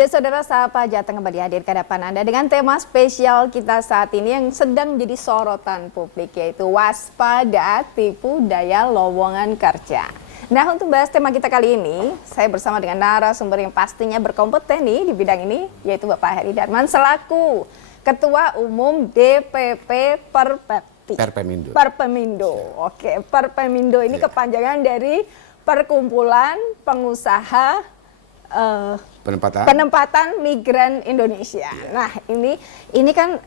Ya saudara, Sapa Jateng kembali hadir ke hadapan Anda dengan tema spesial kita saat ini yang sedang menjadi sorotan publik, yaitu waspada tipu daya lowongan kerja. Nah, untuk bahas tema kita kali ini, saya bersama dengan narasumber yang pastinya berkompeten di bidang ini, yaitu Bapak Heri Darman selaku Ketua Umum DPP Perpemindo. Oke, Perpemindo ini kepanjangan dari Perkumpulan Pengusaha Penempatan Migran Indonesia. Nah, ini kan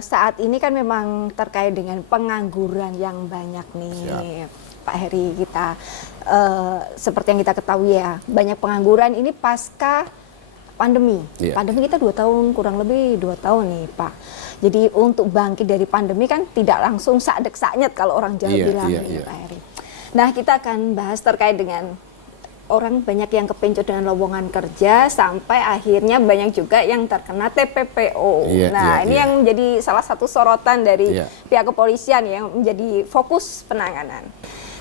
saat ini kan memang terkait dengan pengangguran yang banyak nih. Pak Heri, kita seperti yang kita ketahui ya, banyak pengangguran ini pasca pandemi. Pandemi kita 2 tahun, kurang lebih 2 tahun nih Pak. Jadi untuk bangkit dari pandemi kan tidak langsung sakdek-saknyet kalau orang Jawa bilang Pak Heri. Nah, kita akan bahas terkait dengan orang banyak yang kepencut dengan lowongan kerja sampai akhirnya banyak juga yang terkena TPPO. Ini yang menjadi salah satu sorotan dari pihak kepolisian yang menjadi fokus penanganan.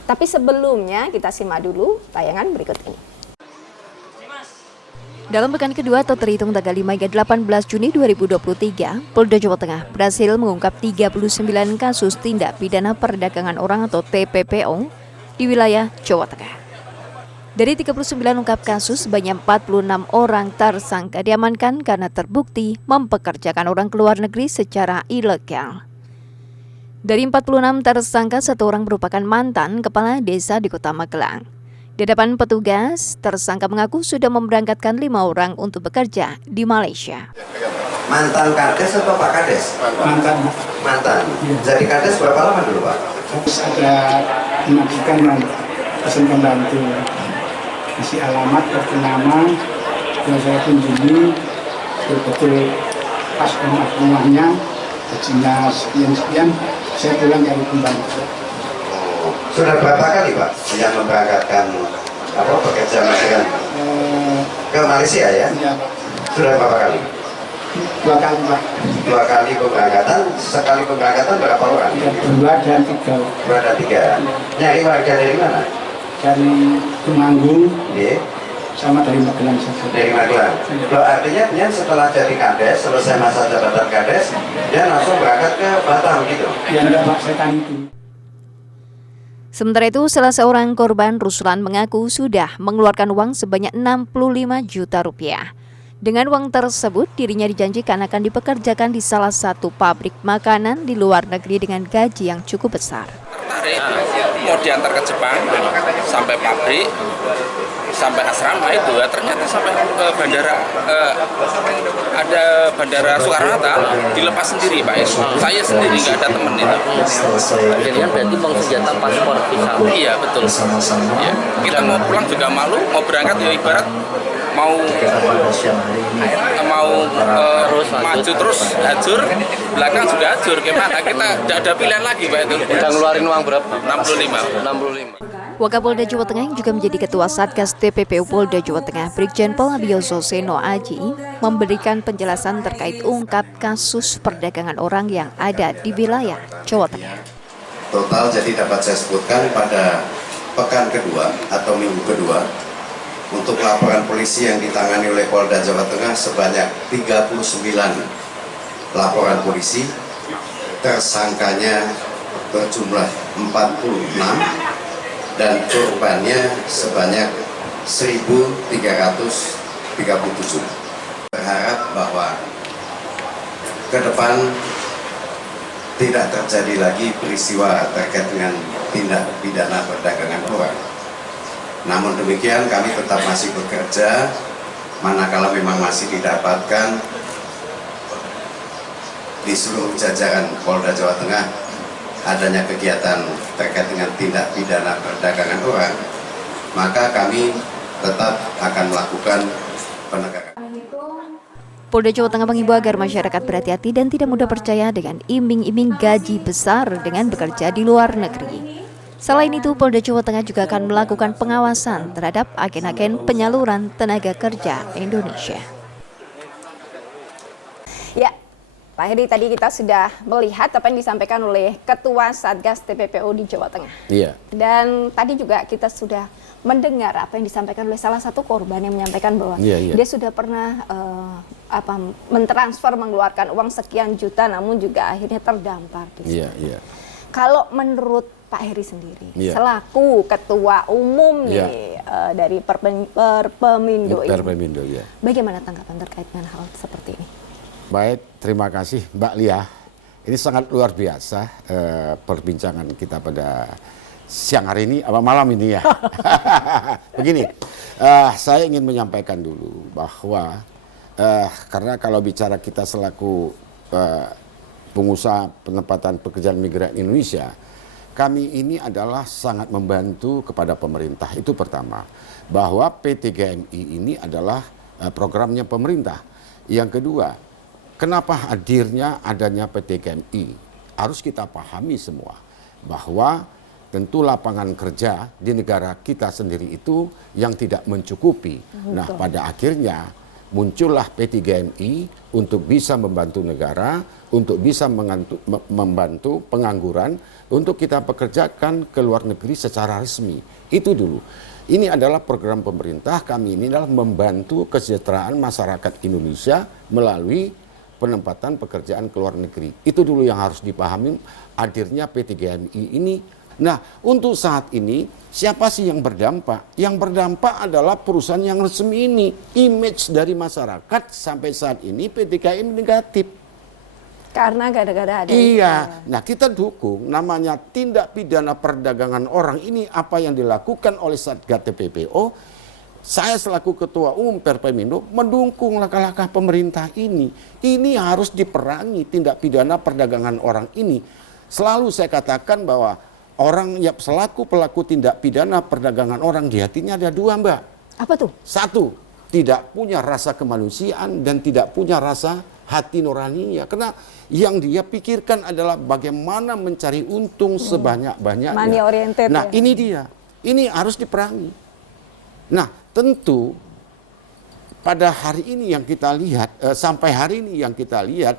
Tapi sebelumnya kita simak dulu tayangan berikut ini. Dalam pekan kedua atau terhitung tanggal 5 hingga 18 Juni 2023, Polda Jawa Tengah berhasil mengungkap 39 kasus tindak pidana perdagangan orang atau TPPO di wilayah Jawa Tengah. Dari 39 ungkap kasus, banyak 46 orang tersangka diamankan karena terbukti mempekerjakan orang ke luar negeri secara ilegal. Dari 46 tersangka, 1 orang merupakan mantan kepala desa di Kota Magelang. Di hadapan petugas, tersangka mengaku sudah memberangkatkan 5 orang untuk bekerja di Malaysia. Mantan Kades atau Pak Kades? Mantan. Jadi Kades berapa lama dulu Pak? Terus ada mengajukan dan pesan pembantu. Isi alamat, kartu nama, yang saya kunjungi, betul-betul pas rumahnya, gajinya sekian-sekian, saya pulang dari pembantu. Sudah berapa kali Pak yang memberangkatkan pekerja migran ke Malaysia ya? Iya. Sudah berapa kali? 2 kali Pak. 2 kali pemberangkatan, sekali pemberangkatan berapa orang? 2 dan 3. 2 dan 3. Nyari warga dari mana? Dari Temanggung, sama dari Magelang saja. Dari Magelang. Loh, artinya dia setelah jadi Kades, selesai masa jabatan Kades, dia langsung berangkat ke Batam gitu? Ya enggak Pak, saya itu. Sementara itu, salah seorang korban Ruslan mengaku sudah mengeluarkan uang sebanyak 65 juta rupiah. Dengan uang tersebut, dirinya dijanjikan akan dipekerjakan di salah satu pabrik makanan di luar negeri dengan gaji yang cukup besar. Mau diantar ke Jepang sampai pabrik sampai asrama itu ternyata sampai ke bandara ada bandara Soekarno-Hatta dilepas sendiri Pak. Saya sendiri nggak ada temen itu. Jadi kan berarti pengsenjata paspor visa. Iya betul. Ya. Kita mau pulang juga malu, mau berangkat ya ibarat mau maju terus hajur, belakang juga hajur, gimana? Kita tidak ada pilihan lagi Pak itu. Udah ngeluarin uang berapa? 65. Wakapolda Jawa Tengah yang juga menjadi Ketua Satgas TPPU Polda Jawa Tengah, Brigjen Pol Abioso Seno Aji, memberikan penjelasan terkait ungkap kasus perdagangan orang yang ada di wilayah Jawa Tengah. Total jadi dapat saya sebutkan pada pekan kedua atau minggu kedua, untuk laporan polisi yang ditangani oleh Polda Jawa Tengah sebanyak 39 laporan polisi, tersangkanya berjumlah 46 dan korbannya sebanyak 1.337. Berharap bahwa ke depan tidak terjadi lagi peristiwa terkait dengan tindak pidana perdagangan orang. Namun demikian kami tetap masih bekerja, manakala memang masih didapatkan di seluruh jajaran Polda Jawa Tengah adanya kegiatan terkait dengan tindak pidana perdagangan orang, maka kami tetap akan melakukan penegakan. Polda Jawa Tengah mengimbau agar masyarakat berhati-hati dan tidak mudah percaya dengan iming-iming gaji besar dengan bekerja di luar negeri. Selain itu, Polda Jawa Tengah juga akan melakukan pengawasan terhadap agen-agen penyaluran tenaga kerja Indonesia. Ya, Pak Heri, tadi kita sudah melihat apa yang disampaikan oleh Ketua Satgas TPPO di Jawa Tengah. Iya. Dan tadi juga kita sudah mendengar apa yang disampaikan oleh salah satu korban yang menyampaikan bahwa dia sudah pernah mentransfer mengeluarkan uang sekian juta, namun juga akhirnya terdampar di situ. Iya. Kalau menurut Pak Heri sendiri, selaku Ketua Umum dari Perpemindo ini, bagaimana tanggapan terkait dengan hal seperti ini? Baik, terima kasih Mbak Lia. Ini sangat luar biasa perbincangan kita pada siang hari ini, apa malam ini ya. Begini, saya ingin menyampaikan dulu bahwa karena kalau bicara kita selaku pengusaha penempatan pekerjaan migran Indonesia, kami ini adalah sangat membantu kepada pemerintah. Itu pertama, bahwa P3GMI ini adalah programnya pemerintah. Yang kedua, kenapa hadirnya adanya P3GMI? Harus kita pahami semua bahwa tentu lapangan kerja di negara kita sendiri itu yang tidak mencukupi. Nah, pada akhirnya muncullah P3GMI untuk bisa membantu negara, untuk bisa membantu pengangguran, untuk kita pekerjakan ke luar negeri secara resmi. Itu dulu. Ini adalah program pemerintah, kami ini adalah membantu kesejahteraan masyarakat Indonesia melalui penempatan pekerjaan ke luar negeri. Itu dulu yang harus dipahami hadirnya P3GMI ini. Nah, untuk saat ini siapa sih yang berdampak? Yang berdampak adalah perusahaan yang resmi ini. Image dari masyarakat sampai saat ini P3GMI negatif. Karena gara-gara ada Iya, nah kita dukung namanya tindak pidana perdagangan orang ini apa yang dilakukan oleh Satgas TPPO. Saya selaku Ketua Umum Perpemindo mendukung langkah-langkah pemerintah ini. Ini harus diperangi tindak pidana perdagangan orang ini. Selalu saya katakan bahwa orang yang selaku pelaku tindak pidana perdagangan orang di hatinya ada dua, Mbak. Apa tuh? Satu, tidak punya rasa kemanusiaan dan tidak punya rasa hati nuraninya. Karena yang dia pikirkan adalah bagaimana mencari untung sebanyak-banyaknya. Money oriented. Nah, ini dia. Ini harus diperangi. Nah, tentu pada hari ini yang kita lihat, sampai hari ini yang kita lihat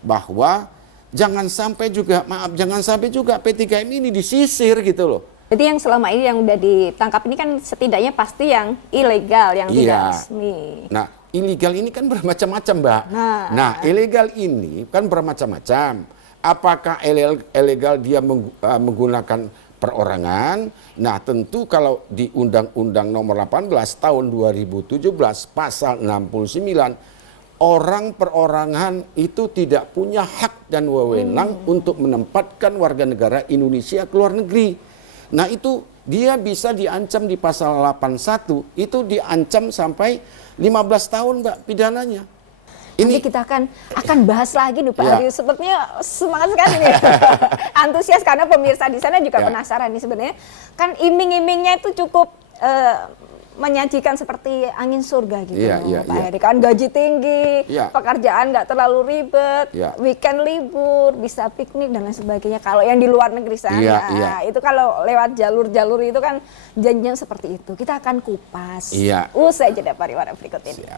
bahwa jangan sampai juga P3GMI ini disisir gitu loh. Jadi yang selama ini yang udah ditangkap ini kan setidaknya pasti yang ilegal, yang tidak resmi. Nah, ilegal ini kan bermacam-macam, Mbak. Nah, ilegal ini kan bermacam-macam. Apakah ilegal dia menggunakan perorangan? Nah, tentu kalau di Undang-Undang Nomor 18 Tahun 2017 Pasal 69, orang perorangan itu tidak punya hak dan wewenang untuk menempatkan warga negara Indonesia ke luar negeri. Nah, itu dia bisa diancam di pasal 81, itu diancam sampai 15 tahun, Mbak, pidananya. Ini kita akan bahas lagi nih Pak Hari. Sepertinya semangat sekali nih. Antusias karena pemirsa di sana juga penasaran nih sebenarnya. Kan iming-imingnya itu cukup menyajikan seperti angin surga gitu Pak Heri. Kan gaji tinggi, pekerjaan nggak terlalu ribet, weekend libur, bisa piknik dan lain sebagainya. Kalau yang di luar negeri sana, itu kalau lewat jalur-jalur itu kan janjian seperti itu. Kita akan kupas. Usai jeda pariwara berikut ini.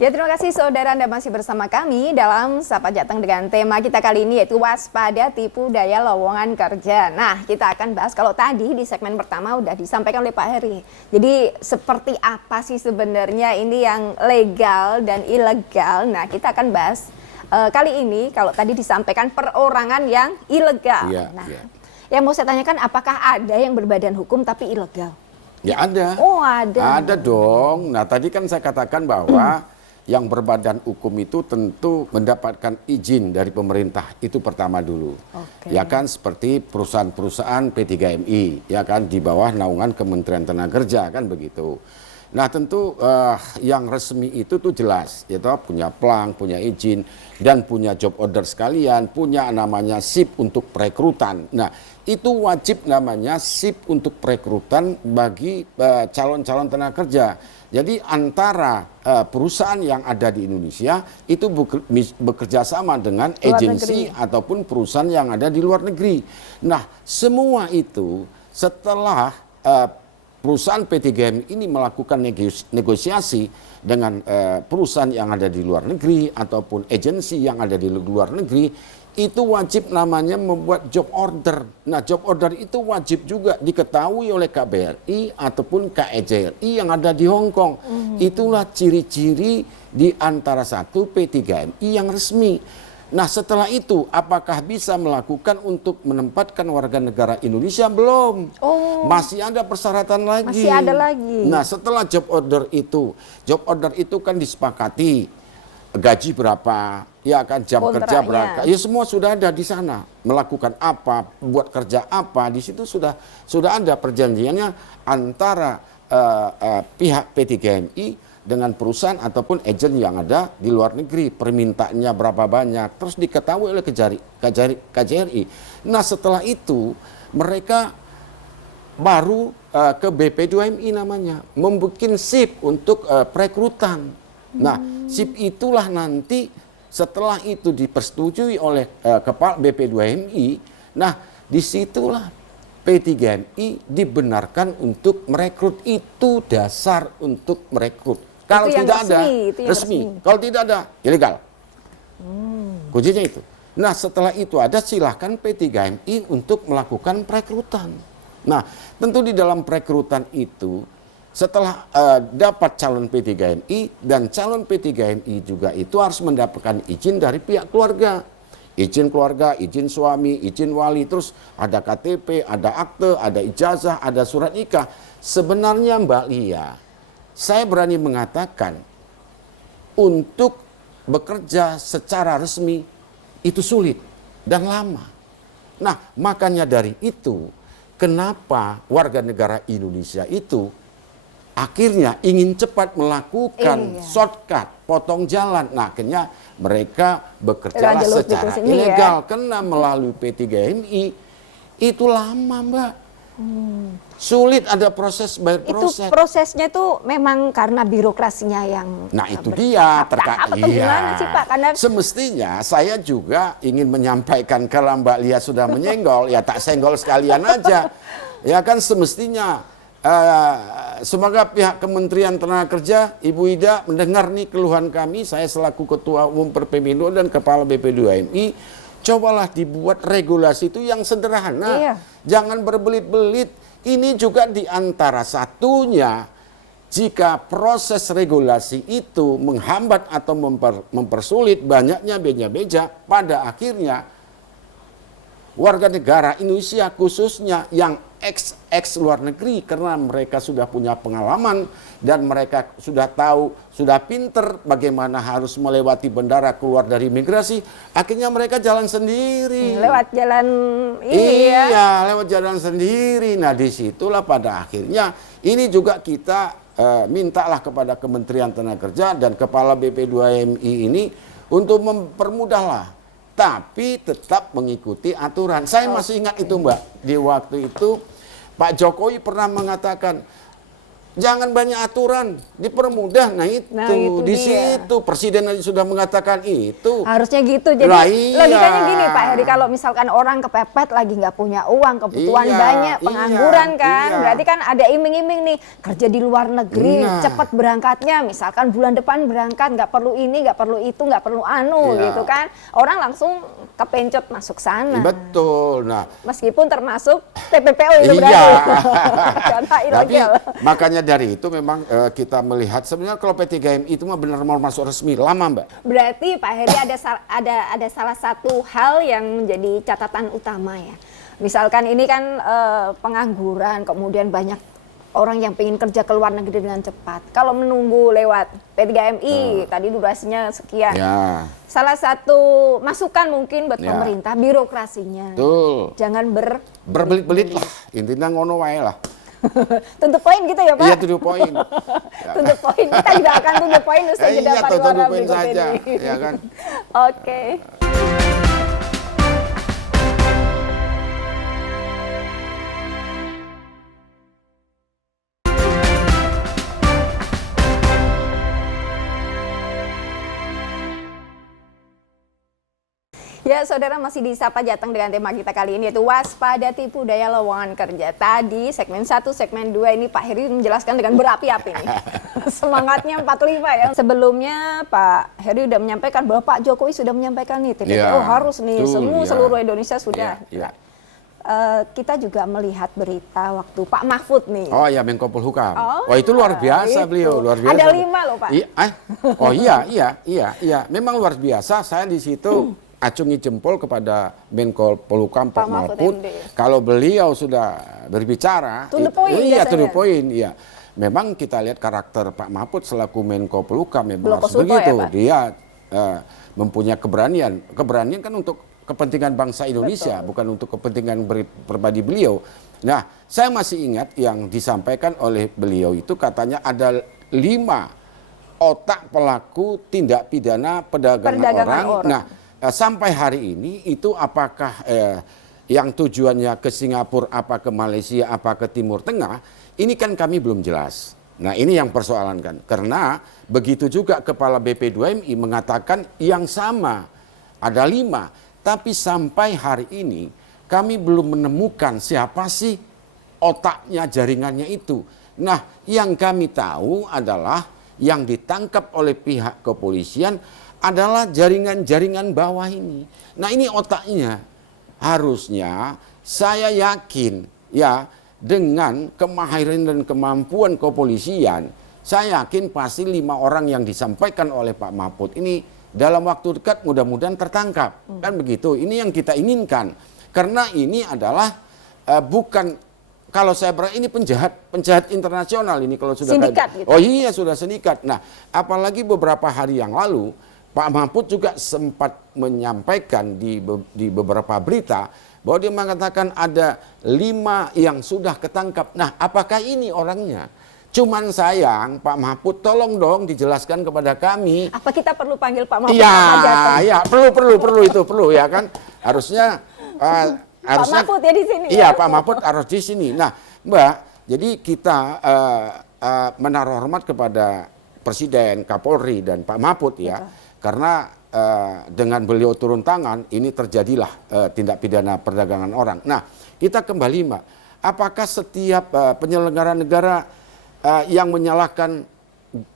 Ya, terima kasih saudara, Anda masih bersama kami dalam Sapa Jateng dengan tema kita kali ini yaitu waspada tipu daya lowongan kerja. Nah, kita akan bahas kalau tadi di segmen pertama udah disampaikan oleh Pak Heri. Jadi seperti apa sih sebenarnya ini yang legal dan ilegal? Nah, kita akan bahas kali ini kalau tadi disampaikan perorangan yang ilegal. Yang mau saya tanyakan apakah ada yang berbadan hukum tapi ilegal? Ya ada. Oh, ada. Ada dong. Nah, tadi kan saya katakan bahwa yang berbadan hukum itu tentu mendapatkan izin dari pemerintah, itu pertama dulu. Ya kan, seperti perusahaan-perusahaan P3GMI, ya kan, di bawah naungan Kementerian Tenaga Kerja kan begitu. Nah tentu yang resmi itu tuh jelas, yaitu punya plang, punya izin, dan punya job order sekalian, punya namanya SIP untuk perekrutan. Nah itu wajib namanya SIP untuk perekrutan bagi calon-calon tenaga kerja. Jadi antara perusahaan yang ada di Indonesia itu bekerja sama dengan agensi ataupun perusahaan yang ada di luar negeri. Nah semua itu setelah perusahaan P3GMI ini melakukan negosiasi dengan perusahaan yang ada di luar negeri ataupun agensi yang ada di luar negeri, itu wajib namanya membuat job order. Nah job order itu wajib juga diketahui oleh KBRI ataupun KEJRI yang ada di Hong Kong. Itulah ciri-ciri di antara satu P3GMI yang resmi. Nah setelah itu apakah bisa melakukan untuk menempatkan warga negara Indonesia? Belum. Masih ada persyaratan lagi. Masih ada lagi. Nah setelah job order itu kan disepakati gaji berapa, ya kan jam kerja berapa, ya semua sudah ada di sana. Melakukan apa, buat kerja apa, di situ sudah ada perjanjiannya antara pihak P3GMI dengan perusahaan ataupun agen yang ada di luar negeri, permintaannya berapa banyak, terus diketahui oleh KJRI. Nah setelah itu mereka baru ke BP2MI namanya, membuat SIP untuk perekrutan. Nah SIP itulah nanti setelah itu dipersetujui oleh kepala BP2MI, nah disitulah P3GMI dibenarkan untuk merekrut. Itu dasar untuk merekrut. Kalau tidak ada resmi, kalau tidak ada ilegal. Kuncinya itu. Nah setelah itu ada silahkan P3GMI untuk melakukan perekrutan. Nah tentu di dalam perekrutan itu setelah dapat calon P3GMI dan calon P3GMI juga itu harus mendapatkan izin dari pihak keluarga. Izin keluarga, izin suami, izin wali, terus ada KTP, ada akte, ada ijazah, ada surat nikah. Sebenarnya Mbak Lia, saya berani mengatakan untuk bekerja secara resmi itu sulit dan lama. Nah, makanya dari itu kenapa warga negara Indonesia itu akhirnya ingin cepat melakukan shortcut, potong jalan. Nah, akhirnya mereka bekerja secara ilegal karena melalui P3GMI itu lama, Mbak. Sulit, ada proses bayar proses. Itu prosesnya tuh memang karena birokrasinya yang itu dia terkait. Gimana sih Pak? Karena semestinya saya juga ingin menyampaikan kalau Mbak Lia sudah menyenggol, ya tak senggol sekalian aja. Ya kan semestinya semoga pihak Kementerian Tenaga Kerja, Ibu Ida mendengar nih keluhan kami, saya selaku Ketua Umum Perpemindo dan Kepala BP2MI, cobalah dibuat regulasi itu yang sederhana. Jangan berbelit-belit. Ini juga di antara satunya, jika proses regulasi itu menghambat atau mempersulit banyaknya beja-beja, pada akhirnya warga negara Indonesia khususnya yang ex luar negeri, karena mereka sudah punya pengalaman dan mereka sudah tahu, sudah pinter bagaimana harus melewati bandara keluar dari imigrasi, akhirnya mereka jalan sendiri. Lewat jalan ini lewat jalan sendiri. Nah disitulah pada akhirnya ini juga kita mintalah kepada Kementerian Tenaga Kerja dan Kepala BP2MI ini untuk mempermudahlah, tapi tetap mengikuti aturan. Saya masih ingat itu Mbak, di waktu itu Pak Jokowi pernah mengatakan jangan banyak aturan, dipermudah. Nah itu di situ Presiden sudah mengatakan itu. Harusnya gitu. Jadi logikanya gini Pak Heri, kalau misalkan orang kepepet lagi nggak punya uang, kebutuhan banyak, pengangguran kan, berarti kan ada iming-iming nih kerja di luar negeri, cepat berangkatnya, misalkan bulan depan berangkat, nggak perlu ini, nggak perlu itu, nggak perlu gitu kan, orang langsung kepencot masuk sana. Betul. Nah, meskipun termasuk TPPO itu berarti. Karena ilegal. Tapi makanya dari itu memang kita melihat sebenarnya kalau P3GMI itu mah benar mau masuk resmi lama Mbak. Berarti Pak Heri ada salah satu hal yang menjadi catatan utama ya. Misalkan ini kan pengangguran, kemudian banyak orang yang pengen kerja ke luar negeri dengan cepat. Kalau menunggu lewat P3GMI, tadi durasinya sekian. Salah satu masukan mungkin buat pemerintah, birokrasinya. Betul. Jangan berbelit-belit lah, intinya ngono wae lah. To the point gitu ya Pak? Iya, to the point. To the point. Kita juga akan to the point usai jeda Iya, to the pariwara point berikut saja, ini. ya kan? Oke. Ya, saudara, masih di Sapa Jateng dengan tema kita kali ini yaitu waspada tipu daya lowongan kerja. Tadi segmen 1, segmen 2 ini Pak Heri menjelaskan dengan berapi-api nih. Semangatnya 45 ya. Sebelumnya Pak Heri sudah menyampaikan bahwa Pak Jokowi sudah menyampaikan nih TPPO harus nih seluruh Indonesia sudah. Kita juga melihat berita waktu Pak Mahfud nih. Oh ya, Menko Polhukam. Oh, itu luar biasa beliau, luar biasa. Ada 5 loh Pak. Oh iya. Memang luar biasa. Saya di situ acungi jempol kepada Menko Polhukam Pak Mahfud. Kalau beliau sudah berbicara, to the point, to the point, iya. Memang kita lihat karakter Pak Mahfud selaku Menko Polhukam memang harus begitu. Ya, dia mempunyai keberanian. Keberanian kan untuk kepentingan bangsa Indonesia, bukan untuk kepentingan pribadi beliau. Nah, saya masih ingat yang disampaikan oleh beliau itu katanya ada 5 otak pelaku tindak pidana perdagangan orang. Nah, sampai hari ini itu apakah yang tujuannya ke Singapura, apa ke Malaysia, apa ke Timur Tengah, ini kan kami belum jelas. Nah, ini yang persoalan kan. Karena begitu juga Kepala BP2MI mengatakan yang sama, ada 5. Tapi sampai hari ini kami belum menemukan siapa sih otaknya, jaringannya itu. Nah, yang kami tahu adalah yang ditangkap oleh pihak kepolisian adalah jaringan-jaringan bawah ini. Nah, ini otaknya. Harusnya saya yakin ya dengan kemahiran dan kemampuan kepolisian, saya yakin pasti 5 orang yang disampaikan oleh Pak Mahfud ini dalam waktu dekat mudah-mudahan tertangkap. Kan begitu. Ini yang kita inginkan. Karena ini adalah bukan, kalau saya berarti ini penjahat internasional ini kalau sudah sindikat gitu. Oh iya, sudah sindikat. Nah, apalagi beberapa hari yang lalu Pak Mahfud juga sempat menyampaikan di beberapa berita bahwa dia mengatakan ada 5 yang sudah ketangkap. Nah, apakah ini orangnya? Cuman sayang Pak Mahfud, tolong dong dijelaskan kepada kami. Apa kita perlu panggil Pak Mahfud? Iya, perlu ya kan. Harusnya Pak Mahfud ya di sini. Iya, ya? Pak Mahfud harus di sini. Nah, Mbak, jadi kita menaruh hormat kepada Presiden, Kapolri dan Pak Mahfud ya. Karena dengan beliau turun tangan, ini terjadilah tindak pidana perdagangan orang. Nah, kita kembali Mbak, apakah setiap penyelenggara negara yang menyalahkan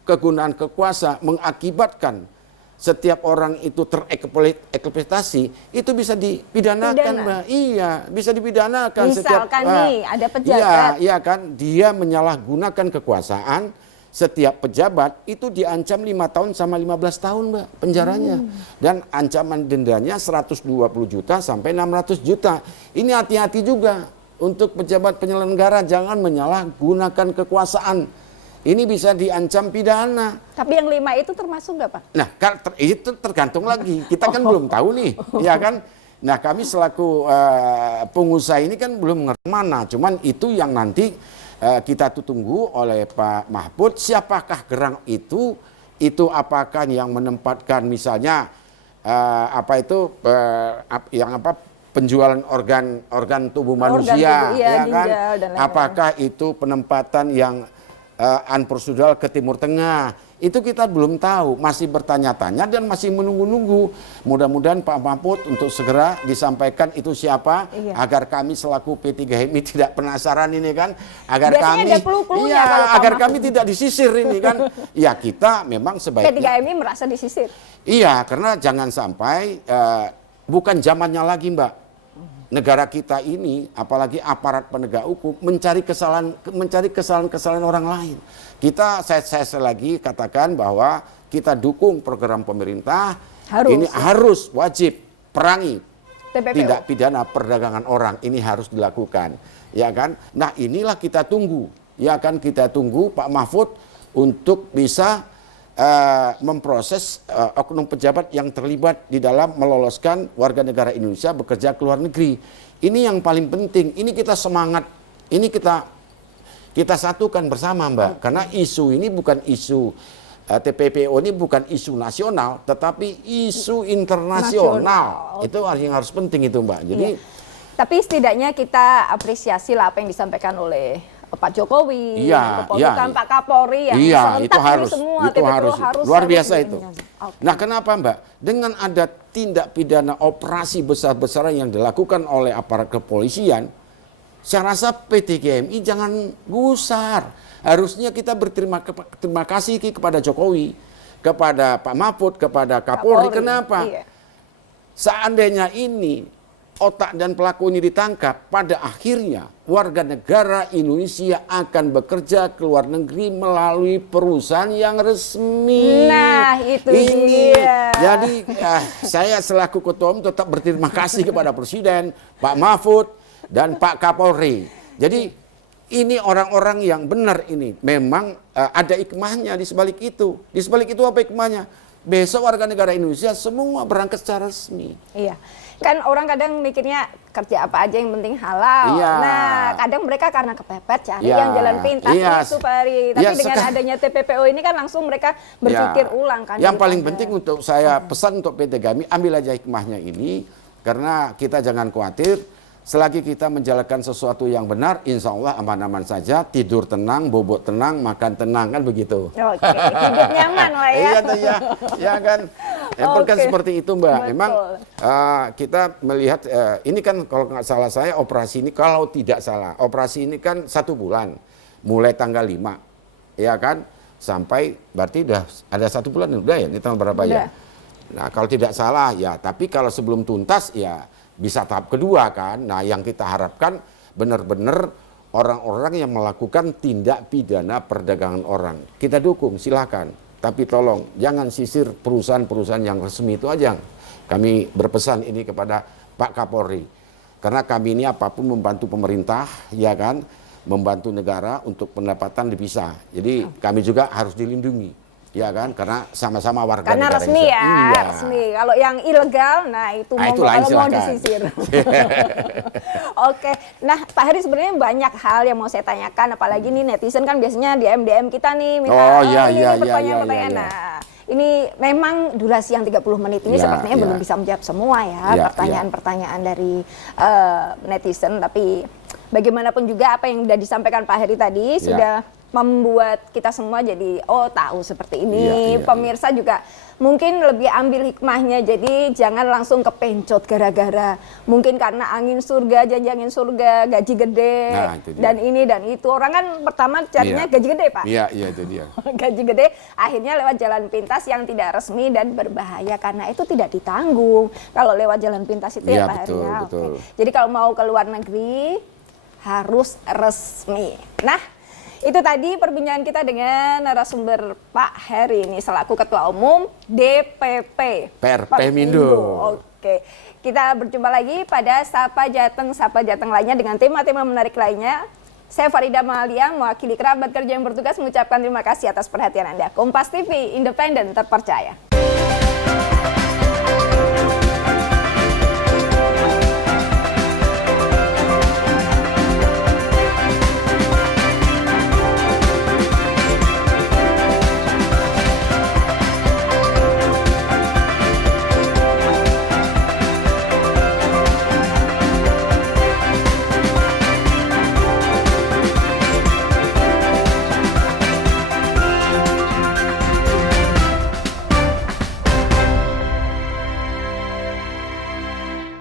kegunaan kekuasaan mengakibatkan setiap orang itu tereksploitasi, itu bisa dipidanakan, Mbak. Iya, bisa dipidanakan. Misalkan nih, ada pejabat. Iya kan, dia menyalahgunakan kekuasaan, setiap pejabat itu diancam 5 tahun sama 15 tahun, Mbak, penjaranya. Dan ancaman dendanya 120 juta sampai 600 juta. Ini hati-hati juga. Untuk pejabat penyelenggara jangan menyalahgunakan kekuasaan. Ini bisa diancam pidana. Tapi yang 5 itu termasuk nggak Pak? Nah, itu tergantung lagi. Kita kan belum tahu nih, ya kan? Nah, kami selaku pengusaha ini kan belum mengerti mana. Cuman itu yang nanti kita tunggu oleh Pak Mahfud. Siapakah gerang itu? Itu apakah yang menempatkan misalnya penjualan organ tubuh manusia, ya kan? Apakah itu penempatan yang unprocedural ke Timur Tengah? Itu kita belum tahu, masih bertanya-tanya dan masih menunggu-nunggu. Mudah-mudahan Pak Mahfud untuk segera disampaikan itu siapa, agar kami selaku P3HMI tidak penasaran ini kan, agar biasanya kami, agar kami tidak disisir ini kan. Ya kita memang sebaiknya. P3HMI merasa disisir. Iya, karena jangan sampai bukan zamannya lagi Mbak. Negara kita ini, apalagi aparat penegak hukum, mencari kesalahan orang lain. Saya lagi katakan bahwa kita dukung program pemerintah. Ini harus wajib perangi TPPO. Tindak pidana perdagangan orang. Ini harus dilakukan, ya kan? Nah, inilah kita tunggu, ya kan? Kita tunggu Pak Mahfud untuk bisa memproses oknum pejabat yang terlibat di dalam meloloskan warga negara Indonesia bekerja ke luar negeri. Ini yang paling penting. Ini kita semangat. Ini kita kita satukan bersama, Mbak. Karena isu ini bukan isu TPPO ini bukan isu nasional, tetapi isu internasional. Itu yang harus penting itu, Mbak. Jadi, tapi setidaknya kita apresiasi lah apa yang disampaikan oleh Pak Jokowi, Pak Kapolri yang itu harus, semua itu harus luar biasa itu. Okay. Nah, kenapa, Mbak? Dengan ada tindak pidana operasi besar-besaran yang dilakukan oleh aparat kepolisian, saya rasa PT GMI jangan gusar. Harusnya kita berterima kasih kepada Jokowi, kepada Pak Mahfud, kepada Kapolri. Kenapa? Iya. Seandainya ini otak dan pelaku ini ditangkap, pada akhirnya warga negara Indonesia akan bekerja ke luar negeri melalui perusahaan yang resmi. Nah, itu ini dia. Jadi saya selaku ketua umum tetap berterima kasih kepada Presiden, Pak Mahfud, dan Pak Kapolri. Jadi ini orang-orang yang benar ini. Memang ada hikmahnya di sebalik itu. Di sebalik itu apa hikmahnya? Besok warga negara Indonesia semua berangkat secara resmi. Iya. Kan orang kadang mikirnya kerja apa aja yang penting halal. Iya. Nah, kadang mereka karena kepepet cari yang jalan pintas itu, Pak Heri. Tapi dengan adanya TPPO ini kan langsung mereka berpikir ulang kan. Yang paling penting untuk saya pesan untuk PT GMI, ambil aja hikmahnya ini, karena kita jangan khawatir. Selagi kita menjalankan sesuatu yang benar, insya Allah aman-aman saja, tidur tenang, bobok tenang, makan tenang, kan begitu. Oke, hidup nyaman lah ya. Iya kan. Kan seperti itu, Mbak. Betul. Memang kita melihat, ini kan kalau nggak salah saya, operasi ini, kalau tidak salah, operasi ini kan 1 bulan, mulai tanggal 5, ya kan, sampai berarti udah ada 1 bulan, udah ya, ini tanggal berapa ya? Nah, kalau tidak salah ya, tapi kalau sebelum tuntas ya, bisa tahap kedua kan. Nah, yang kita harapkan benar-benar orang-orang yang melakukan tindak pidana perdagangan orang. Kita dukung, silakan. Tapi tolong jangan sisir perusahaan-perusahaan yang resmi itu aja. Kami berpesan ini kepada Pak Kapolri. Karena kami ini apapun membantu pemerintah, ya kan, membantu negara untuk pendapatan dipisah. Jadi kami juga harus dilindungi. Ya kan, karena sama-sama warga karena negara resmi ya, iya. Resmi. Kalau yang ilegal, nah itu mau disisir. Oke, nah Pak Heri sebenarnya banyak hal yang mau saya tanyakan, apalagi nih netizen kan biasanya DM kita nih minta pertanyaan-pertanyaan. Nah, ini memang durasi yang 30 menit ini sepertinya belum bisa menjawab semua ya pertanyaan-pertanyaan dari netizen, tapi bagaimanapun juga apa yang sudah disampaikan Pak Heri tadi sudah membuat kita semua jadi tahu seperti ini. Pemirsa juga mungkin lebih ambil hikmahnya, jadi jangan langsung kepencot gara-gara mungkin karena angin surga, janji angin surga, gaji gede, dan ini dan itu. Orang kan pertama carinya gaji gede, Pak. Iya, itu dia. Gaji gede akhirnya lewat jalan pintas yang tidak resmi dan berbahaya karena itu tidak ditanggung kalau lewat jalan pintas itu ya Pak Heri. Betul. Jadi kalau mau ke luar negeri harus resmi. Nah, itu tadi perbincangan kita dengan narasumber Pak Heri ini selaku Ketua Umum DPP Perpemindo. Oke, kita berjumpa lagi pada Sapa Jateng lainnya dengan tema-tema menarik lainnya. Saya Farida Malia, mewakili kerabat kerja yang bertugas mengucapkan terima kasih atas perhatian Anda. Kompas TV, independen, terpercaya.